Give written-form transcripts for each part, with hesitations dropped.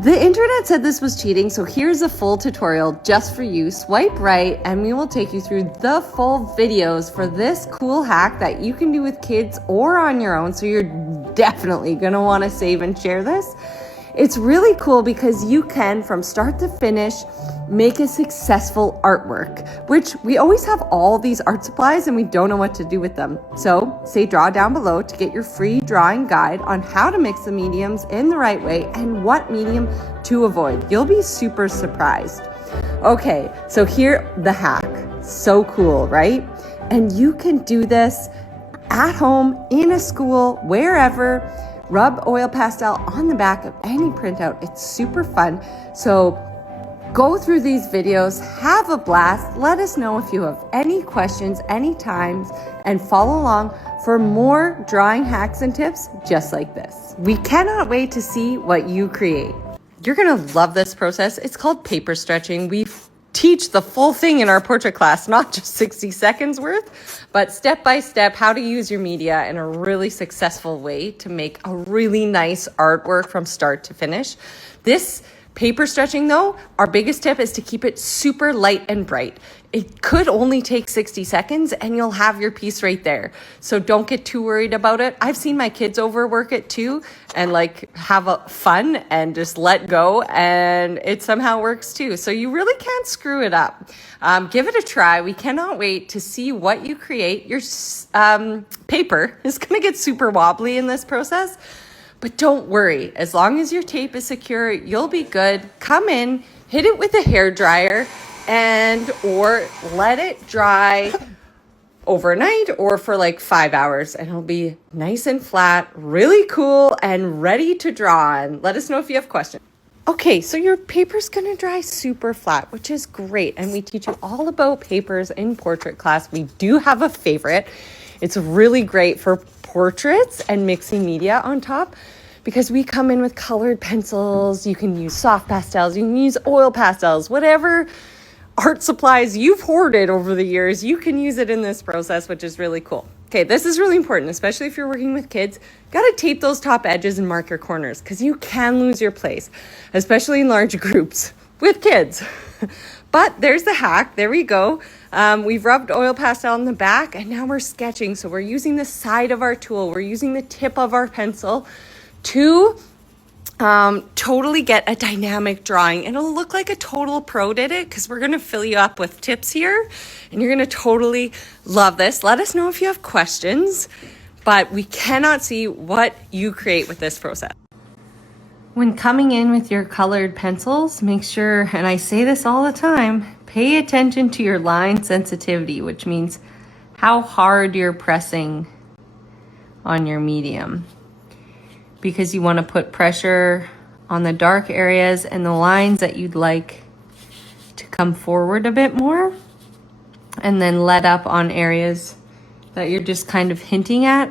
The internet said this was cheating, so here's a full tutorial just for you. Swipe right and we will take you through the full videos for this cool hack that you can do with kids or on your own, so you're definitely gonna wanna save and share this. It's really cool because you can, from start to finish, make a successful artwork, which we always have all these art supplies and we don't know what to do with them. So say draw down below to get your free drawing guide on how to mix the mediums in the right way and what medium to avoid. You'll be super surprised. Okay, so here, the hack. So cool, right? And you can do this at home, in a school, wherever. Rub oil pastel on the back of any printout. It's super fun. So go through these videos, have a blast. Let us know if you have any questions, any times, and follow along for more drawing hacks and tips just like this. We cannot wait to see what you create. You're gonna love this process. It's called paper stretching. We teach the full thing in our portrait class, not just 60 seconds worth, but step by step how to use your media in a really successful way to make a really nice artwork from start to finish. This paper stretching though, our biggest tip is to keep it super light and bright. It could only take 60 seconds and you'll have your piece right there. So don't get too worried about it. I've seen my kids overwork it too and like have a fun and just let go, and it somehow works too. So you really can't screw it up. Give it a try. We cannot wait to see what you create. Your paper is gonna get super wobbly in this process, but don't worry. As long as your tape is secure, you'll be good. Come in, hit it with a hair dryer, or let it dry overnight or for like 5 hours, and it'll be nice and flat, really cool, and ready to draw on. Let us know if you have questions. Okay, so your paper's gonna dry super flat, which is great. And we teach you all about papers in portrait class. We do have a favorite. It's really great for portraits and mixing media on top, because we come in with colored pencils. You can use soft pastels, you can use oil pastels, whatever art supplies you've hoarded over the years, you can use it in this process, which is really cool. Okay, this is really important, especially if you're working with kids. Gotta tape those top edges and mark your corners, because you can lose your place, especially in large groups with kids. But there's the hack. There we go. We've rubbed oil pastel on the back and now we're sketching. So we're using the side of our tool. We're using the tip of our pencil to totally get a dynamic drawing. It'll look like a total pro did it, because we're going to fill you up with tips here and you're going to totally love this. Let us know if you have questions, but we cannot see what you create with this process. When coming in with your colored pencils, make sure, and I say this all the time, pay attention to your line sensitivity, which means how hard you're pressing on your medium, because you want to put pressure on the dark areas and the lines that you'd like to come forward a bit more, and then let up on areas that you're just kind of hinting at,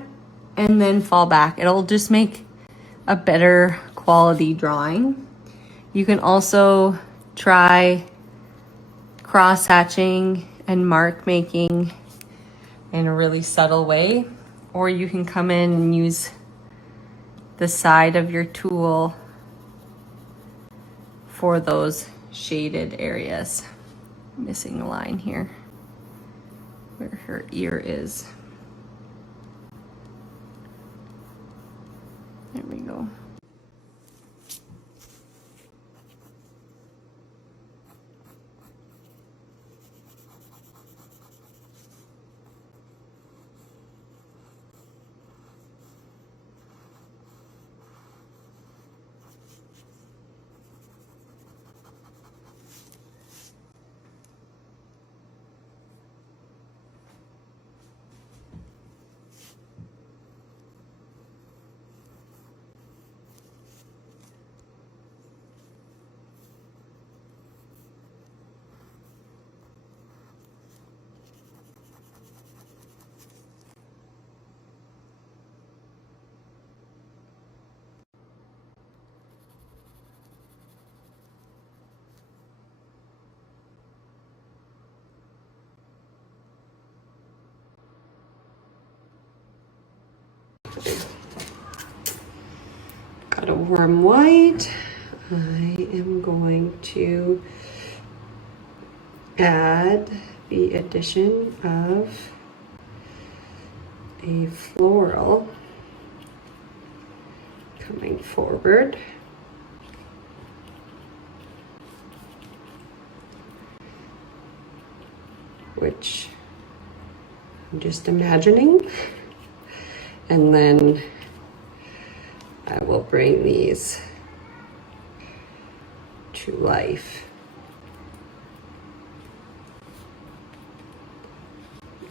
and then fall back. It'll just make a better quality drawing. You can also try cross hatching and mark making in a really subtle way, or you can come in and use the side of your tool for those shaded areas. Missing a line here where her ear is. There we go. Got a warm white. I am going to add the addition of a floral coming forward. Which I'm just imagining. And then I will bring these to life.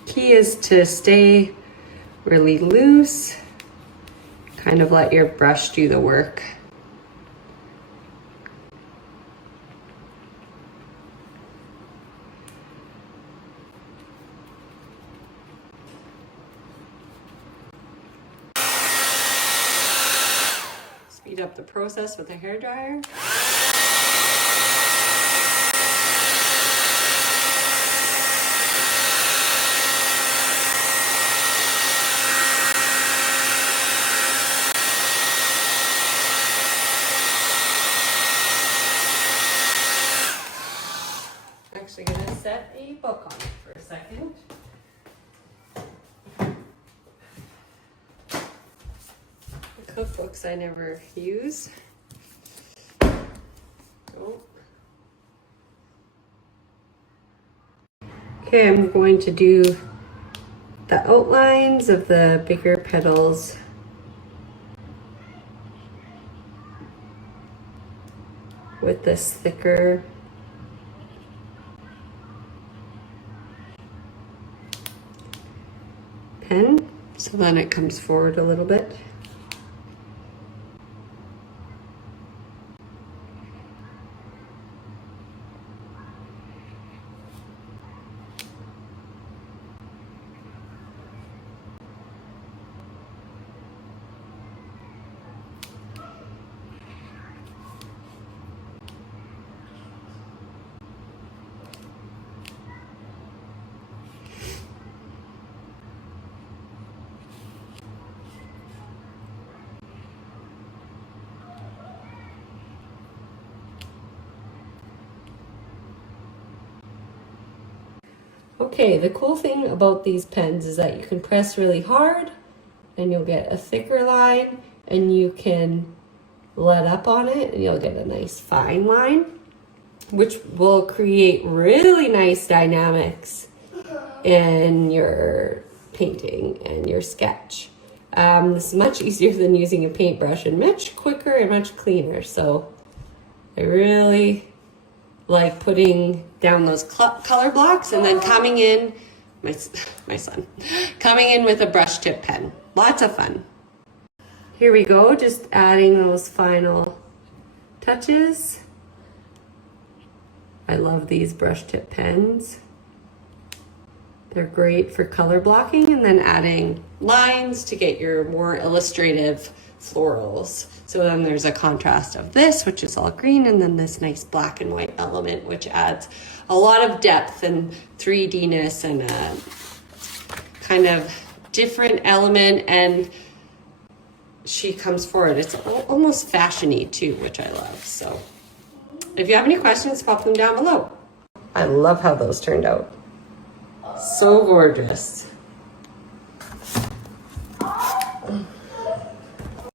Key is to stay really loose, kind of let your brush do the work. Speed up the process with a hairdryer. Actually gonna set a book on it for a second. The cookbooks I never use. Oh. Okay, I'm going to do the outlines of the bigger petals. With this thicker pen, so then it comes forward a little bit. Okay, the cool thing about these pens is that you can press really hard and you'll get a thicker line, and you can let up on it and you'll get a nice fine line, which will create really nice dynamics in your painting and your sketch. This is much easier than using a paintbrush and much quicker and much cleaner. So I really like putting down those color blocks and then coming in, my son, coming in with a brush tip pen. Lots of fun. Here we go, just adding those final touches. I love these brush tip pens. They're great for color blocking and then adding lines to get your more illustrative florals. So then there's a contrast of this, which is all green, and then this nice black and white element, which adds a lot of depth and 3D-ness and a kind of different element. And she comes forward. It's almost fashion-y too, which I love. So if you have any questions, pop them down below. I love how those turned out. So gorgeous.